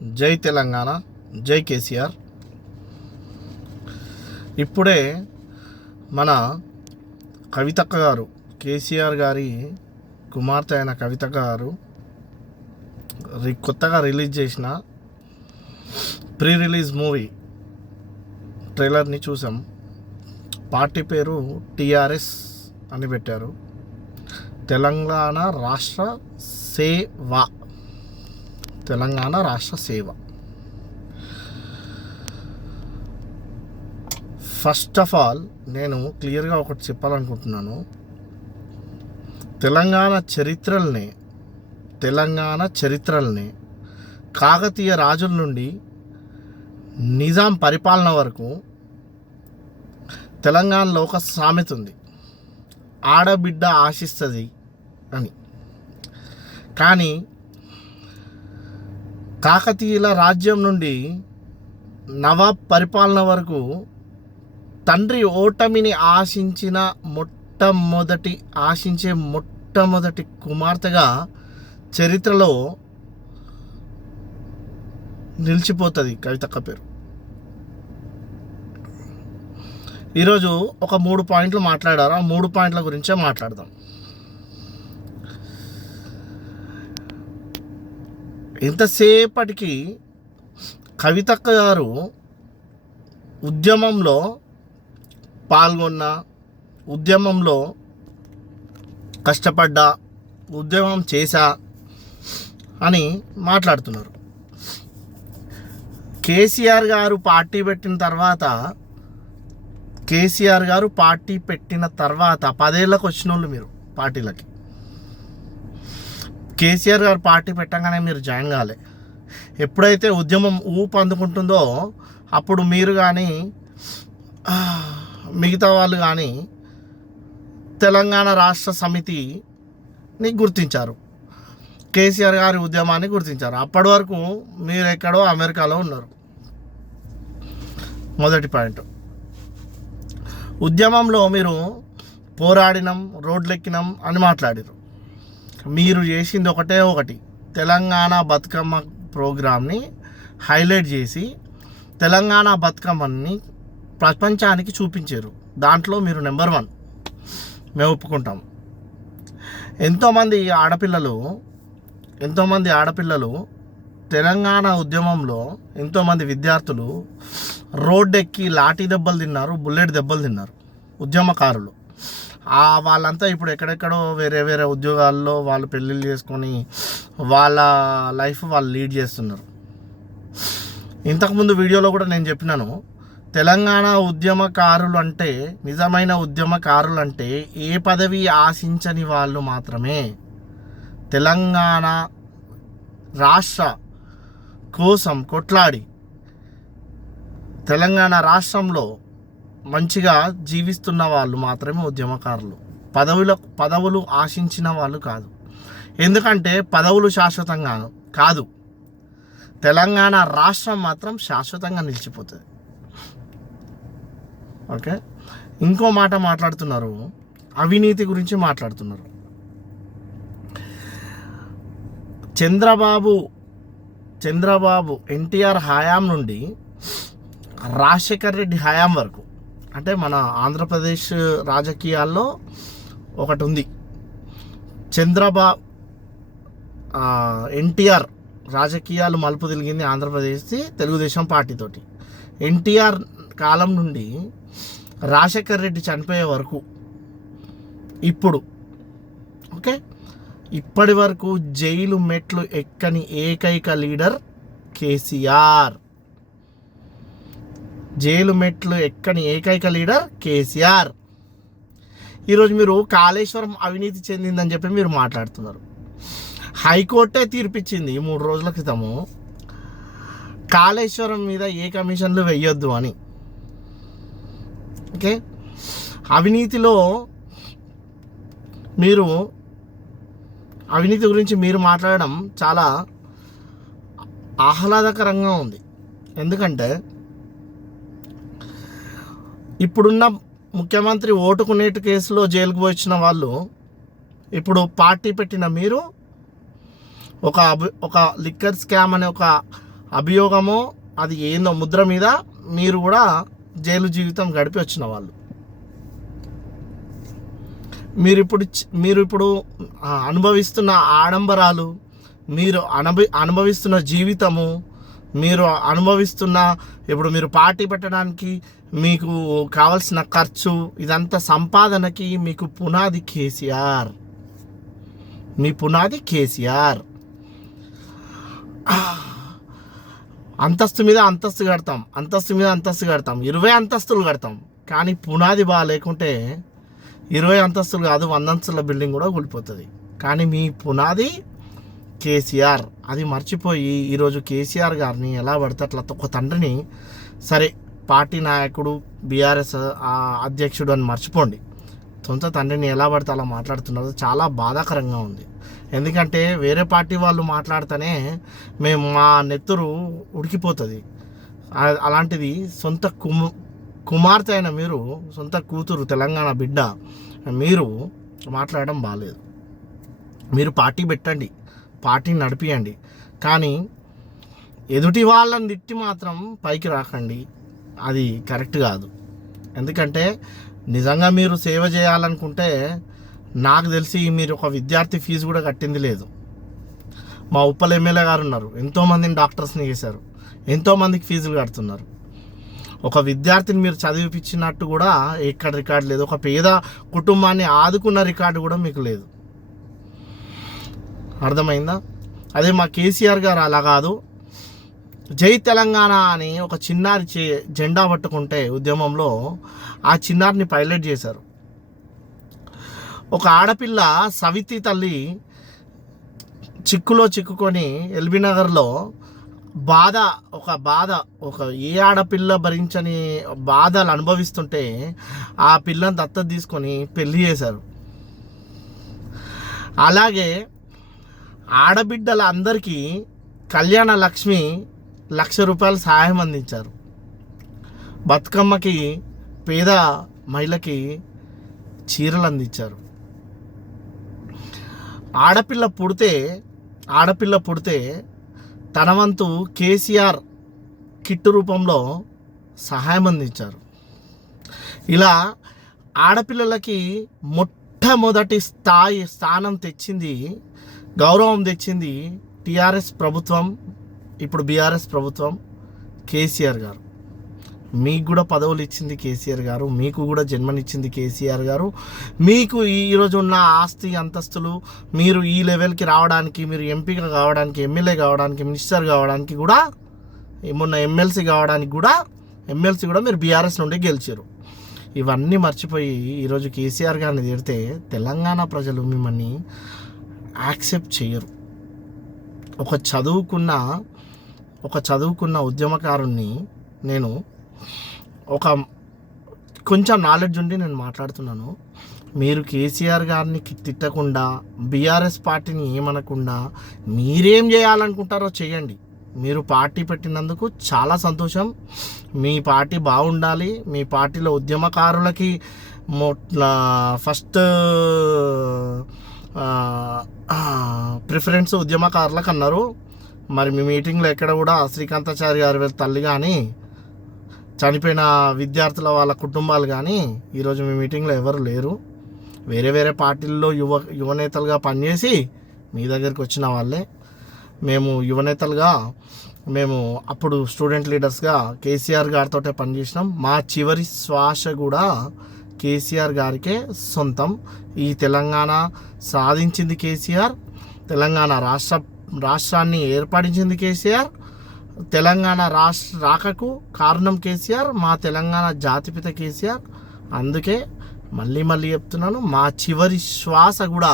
జై తెలంగాణ, జై కేసీఆర్. ఇప్పుడే మన కవితక్క గారు, కేసీఆర్ గారి కుమార్తె అయిన కవితక్క గారు కొత్తగా రిలీజ్ చేసిన ప్రీ రిలీజ్ మూవీ ట్రైలర్ని చూసాం. పార్టీ పేరు టీఆర్ఎస్ అని పెట్టారు. తెలంగాణ రాష్ట్ర సేవ. తెలంగాణ రాష్ట్ర సేవ. ఫస్ట్ ఆఫ్ ఆల్ నేను క్లియర్గా ఒకటి చెప్పాలనుకుంటున్నాను. తెలంగాణ చరిత్రల్ని కాకతీయ రాజుల నుండి నిజాం పరిపాలన వరకు తెలంగాణలో ఒక సామెత ఉంది, ఆడబిడ్డ ఆశిస్తుంది అని. కానీ కాకతీయుల రాజ్యం నుండి నవాబ్ పరిపాలన వరకు తండ్రి ఓటమిని ఆశించే మొట్టమొదటి కుమార్తెగా చరిత్రలో నిలిచిపోతుంది కవితక్క పేరు. ఈరోజు ఒక 3 పాయింట్లు మాట్లాడారు. ఆ 3 పాయింట్ల గురించే మాట్లాడదాం. ఇంతసేపటికి కవితక్క గారు ఉద్యమంలో పాల్గొన్న, ఉద్యమంలో కష్టపడ్డా, ఉద్యమం చేశా అని మాట్లాడుతున్నారు. కేసీఆర్ గారు పార్టీ పెట్టిన తర్వాత 10 ఏళ్ళకి వచ్చిన వాళ్ళు మీరు పార్టీలకి. కేసీఆర్ గారు పార్టీ పెట్టగానే మీరు జాయిన్ కాలే. ఎప్పుడైతే ఉద్యమం ఊపు అందుకుంటుందో అప్పుడు మీరు కానీ మిగతా వాళ్ళు కానీ తెలంగాణ రాష్ట్ర సమితిని గుర్తించారు, కేసీఆర్ గారి ఉద్యమాన్ని గుర్తించారు. అప్పటి వరకు మీరు ఎక్కడో అమెరికాలో ఉన్నారు. మొదటి పాయింట్, ఉద్యమంలో మీరు పోరాడినాం, రోడ్లెక్కినాం అని మాట్లాడారు. మీరు చేసింది ఒకటి, తెలంగాణ బతుకమ్మ ప్రోగ్రామ్ని హైలైట్ చేసి తెలంగాణ బతుకమ్మని ప్రపంచానికి చూపించారు. దాంట్లో మీరు నెంబర్ 1, మేము ఒప్పుకుంటాం. ఎంతోమంది ఆడపిల్లలు తెలంగాణ ఉద్యమంలో ఎంతోమంది విద్యార్థులు రోడ్డెక్కి లాఠీ దెబ్బలు తిన్నారు, బుల్లెట్ దెబ్బలు తిన్నారు. ఉద్యమకారులు వాళ్ళంతా ఇప్పుడు ఎక్కడెక్కడో వేరే ఉద్యోగాల్లో వాళ్ళు పెళ్ళిళ్ళు చేసుకొని వాళ్ళ లైఫ్ వాళ్ళు లీడ్ చేస్తున్నారు. ఇంతకుముందు వీడియోలో కూడా నేను చెప్పినాను, తెలంగాణ ఉద్యమకారులు అంటే, నిజమైన ఉద్యమకారులు అంటే ఏ పదవి ఆశించని వాళ్ళు మాత్రమే. తెలంగాణ రాష్ట్ర కోసం కొట్లాడి తెలంగాణ రాష్ట్రంలో మంచిగా జీవిస్తున్న వాళ్ళు మాత్రమే ఉద్యమకారులు. పదవులు ఆశించిన వాళ్ళు కాదు. ఎందుకంటే పదవులు శాశ్వతంగా కాదు, తెలంగాణ రాష్ట్రం మాత్రం శాశ్వతంగా నిలిచిపోతుంది. ఓకే, ఇంకో మాట మాట్లాడుతున్నారు, అవినీతి గురించి మాట్లాడుతున్నారు. చంద్రబాబు ఎన్టీఆర్ హయాం నుండి రాజశేఖర్ రెడ్డి హయాం వరకు, అంటే మన ఆంధ్రప్రదేశ్ రాజకీయాల్లో ఒకటి ఉంది, ఎన్టీఆర్ రాజకీయాలు మలుపు తిరిగింది ఆంధ్రప్రదేశ్ తెలుగుదేశం పార్టీతోటి. ఎన్టీఆర్ కాలం నుండి రాజశేఖర్ రెడ్డి చనిపోయే వరకు ఇప్పుడు ఇప్పటి వరకు జైలు మెట్లు ఎక్కని ఏకైక లీడర్ కేసీఆర్. ఈరోజు మీరు కాళేశ్వరం అవినీతి చెందిందని చెప్పి మీరు మాట్లాడుతున్నారు. హైకోర్టే తీర్పిచ్చింది 3 రోజుల క్రితము కాళేశ్వరం మీద ఏ కమిషన్లు వేయొద్దు అని. ఓకే, అవినీతి గురించి మీరు మాట్లాడడం చాలా ఆహ్లాదకరంగా ఉంది. ఎందుకంటే ఇప్పుడున్న ముఖ్యమంత్రి ఓటుకు నేటు కేసులో జైలుకు వచ్చిన వాళ్ళు ఇప్పుడు పార్టీ పెట్టిన మీరు ఒక లిక్కర్ స్కామ్ అనే ఒక అభియోగమో అది ఏందో ముద్ర మీద మీరు కూడా జైలు జీవితం గడిపి వచ్చిన వాళ్ళు. మీరు ఇప్పుడు అనుభవిస్తున్న ఆడంబరాలు, మీరు అనుభవిస్తున్న జీవితము, మీరు అనుభవిస్తున్న ఇప్పుడు మీరు పార్టీ పెట్టడానికి మీకు కావాల్సిన ఖర్చు, ఇదంతా సంపాదనకి మీకు పునాది కేసీఆర్. మీ పునాది కేసీఆర్. అంతస్తు మీద అంతస్తు కడతాం, అంతస్తు మీద అంతస్తు కడతాం, 20 అంతస్తులు కడతాం. కానీ పునాది బాగా లేకుంటే 20 అంతస్తులు కాదు 100 అంతస్తుల బిల్డింగ్ కూడా కూలిపోతుంది. కానీ మీ పునాది కేసీఆర్. అది మర్చిపోయి ఈరోజు కేసీఆర్ గారిని ఎలా పడితే అట్లా ఒక తండ్రిని, సరే పార్టీ నాయకుడు బీఆర్ఎస్ అధ్యక్షుడు అని మర్చిపోండి, సొంత తండ్రిని ఎలా పడితే అలా మాట్లాడుతున్నారు. చాలా బాధాకరంగా ఉంది. ఎందుకంటే వేరే పార్టీ వాళ్ళు మాట్లాడితేనే మా నెత్తురు ఉడికిపోతుంది. అలాంటిది సొంత కుమార్తె అయిన మీరు, సొంత కూతురు, తెలంగాణ బిడ్డ మీరు మాట్లాడడం బాగాలేదు. మీరు పార్టీ పెట్టండి, పార్టీని నడిపియండి, కానీ ఎదుటి వాళ్ళని తిట్టి మాత్రం పైకి రాకండి. అది కరెక్ట్ కాదు. ఎందుకంటే నిజంగా మీరు సేవ చేయాలనుకుంటే, నాకు తెలిసి మీరు ఒక విద్యార్థి ఫీజు కూడా కట్టింది లేదు. మా ఉప్పల్ ఎమ్మెల్యే గారు ఉన్నారు, ఎంతోమందిని డాక్టర్స్ని చేశారు, ఎంతోమందికి ఫీజులు కడుతున్నారు. ఒక విద్యార్థిని మీరు చదివిపించినట్టు కూడా ఎక్కడ రికార్డు లేదు. ఒక పేద కుటుంబాన్ని ఆదుకున్న రికార్డు కూడా మీకు లేదు. అర్థమైందా? అదే మా కేసీఆర్ గారు అలా కాదు. జై తెలంగాణ అని ఒక చిన్నారి జెండా పట్టుకుంటే ఉద్యమంలో ఆ చిన్నారిని పైలట్ చేశారు. ఒక ఆడపిల్ల సవితి తల్లి చిక్కులో చిక్కుకొని ఎల్బీ నగర్లో ఒక ఏ ఆడపిల్ల భరించని బాధలు అనుభవిస్తుంటే ఆ పిల్లని దత్తత తీసుకొని పెళ్లి చేశారు. అలాగే ఆడబిడ్డల అందరికీ కళ్యాణ లక్ష్మి 1,00,000 రూపాయలు సహాయం అందించారు. బతుకమ్మకి పేద మహిళకి చీరలు అందించారు. ఆడపిల్ల పుడితే తన వంతు కేసీఆర్ కిట్టు రూపంలో సహాయం అందించారు. ఇలా ఆడపిల్లలకి మొట్టమొదటి స్థానం తెచ్చింది, గౌరవం తెచ్చింది టీఆర్ఎస్ ప్రభుత్వం, ఇప్పుడు బీఆర్ఎస్ ప్రభుత్వం, కేసీఆర్ గారు. మీకు కూడా పదవులు ఇచ్చింది కేసీఆర్ గారు, మీకు కూడా జన్మనిచ్చింది కేసీఆర్ గారు. మీకు ఈరోజు ఉన్న ఆస్తి అంతస్తులు, మీరు ఈ లెవెల్కి రావడానికి, మీరు ఎంపీగా కావడానికి, ఎమ్మెల్యే కావడానికి, మినిస్టర్ కావడానికి కూడా, మొన్న ఎమ్మెల్సీ కూడా మీరు బీఆర్ఎస్ నుండి గెలిచారు. ఇవన్నీ మర్చిపోయి ఈరోజు కేసీఆర్ గారిని తిడితే తెలంగాణ ప్రజలు మిమ్మల్ని యాక్సెప్ట్ చేయరు. ఒక చదువుకున్న ఉద్యమకారుణ్ణి నేను, కొంచెం నాలెడ్జ్ ఉండి నేను మాట్లాడుతున్నాను. మీరు కేసీఆర్ గారిని తిట్టకుండా, బీఆర్ఎస్ పార్టీని ఏమనకుండా మీరేం చేయాలనుకుంటారో చేయండి. మీరు పార్టీ పెట్టినందుకు చాలా సంతోషం. మీ పార్టీ బాగుండాలి. మీ పార్టీలో ఉద్యమకారులకి ఫస్ట్ ప్రిఫరెన్స్ ఉద్యమకారులకు అన్నారు. మరి మీ మీటింగ్లో ఎక్కడ కూడా శ్రీకాంతాచారి గారి తల్లి కానీ, చనిపోయిన విద్యార్థుల వాళ్ళ కుటుంబాలు కానీ ఈరోజు మీ మీటింగ్లో ఎవరు లేరు. వేరే పార్టీల్లో యువనేతలుగా పనిచేసి మీ దగ్గరికి వచ్చిన వాళ్ళే. మేము యువనేతలుగా, మేము అప్పుడు స్టూడెంట్ లీడర్స్గా కేసీఆర్ గారితో పనిచేసినాం. మా చివరి శ్వాస కూడా కేసీఆర్ గారికే సొంతం. ఈ తెలంగాణ సాధించింది కేసీఆర్, తెలంగాణ రాష్ట్రాన్ని ఏర్పడించింది కేసీఆర్, తెలంగాణ రాకకు కారణం కేసీఆర్, మా తెలంగాణ జాతిపిత కేసీఆర్. అందుకే మళ్ళీ చెప్తున్నాను, మా చివరి శ్వాస కూడా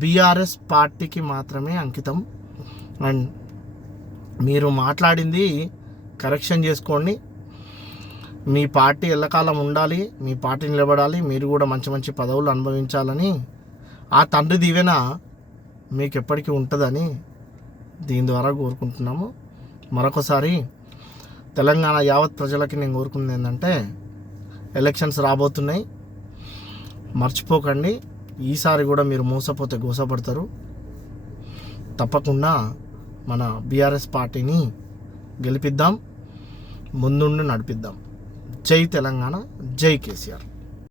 బీఆర్ఎస్ పార్టీకి మాత్రమే అంకితం. అండ్ మీరు మాట్లాడింది కరెక్షన్ చేసుకోండి. మీ పార్టీ ఎల్లకాలం ఉండాలి, మీ పార్టీ నిలబడాలి, మీరు కూడా మంచి పదవులు అనుభవించాలని, ఆ తండ్రి దీవెన మీకు ఎప్పటికీ ఉంటుందని దీని ద్వారా కోరుకుంటున్నాము. మరొకసారి తెలంగాణ యావత్ ప్రజలకి నేను కోరుకున్నది ఏంటంటే, ఎలక్షన్స్ రాబోతున్నాయి, మర్చిపోకండి. ఈసారి కూడా మీరు మోసపోతే గోసపడతారు. తప్పకుండా మన బీఆర్ఎస్ పార్టీని గెలిపిద్దాం, ముందుండి నడిపిద్దాం. జై తెలంగాణ, జై కేసీఆర్.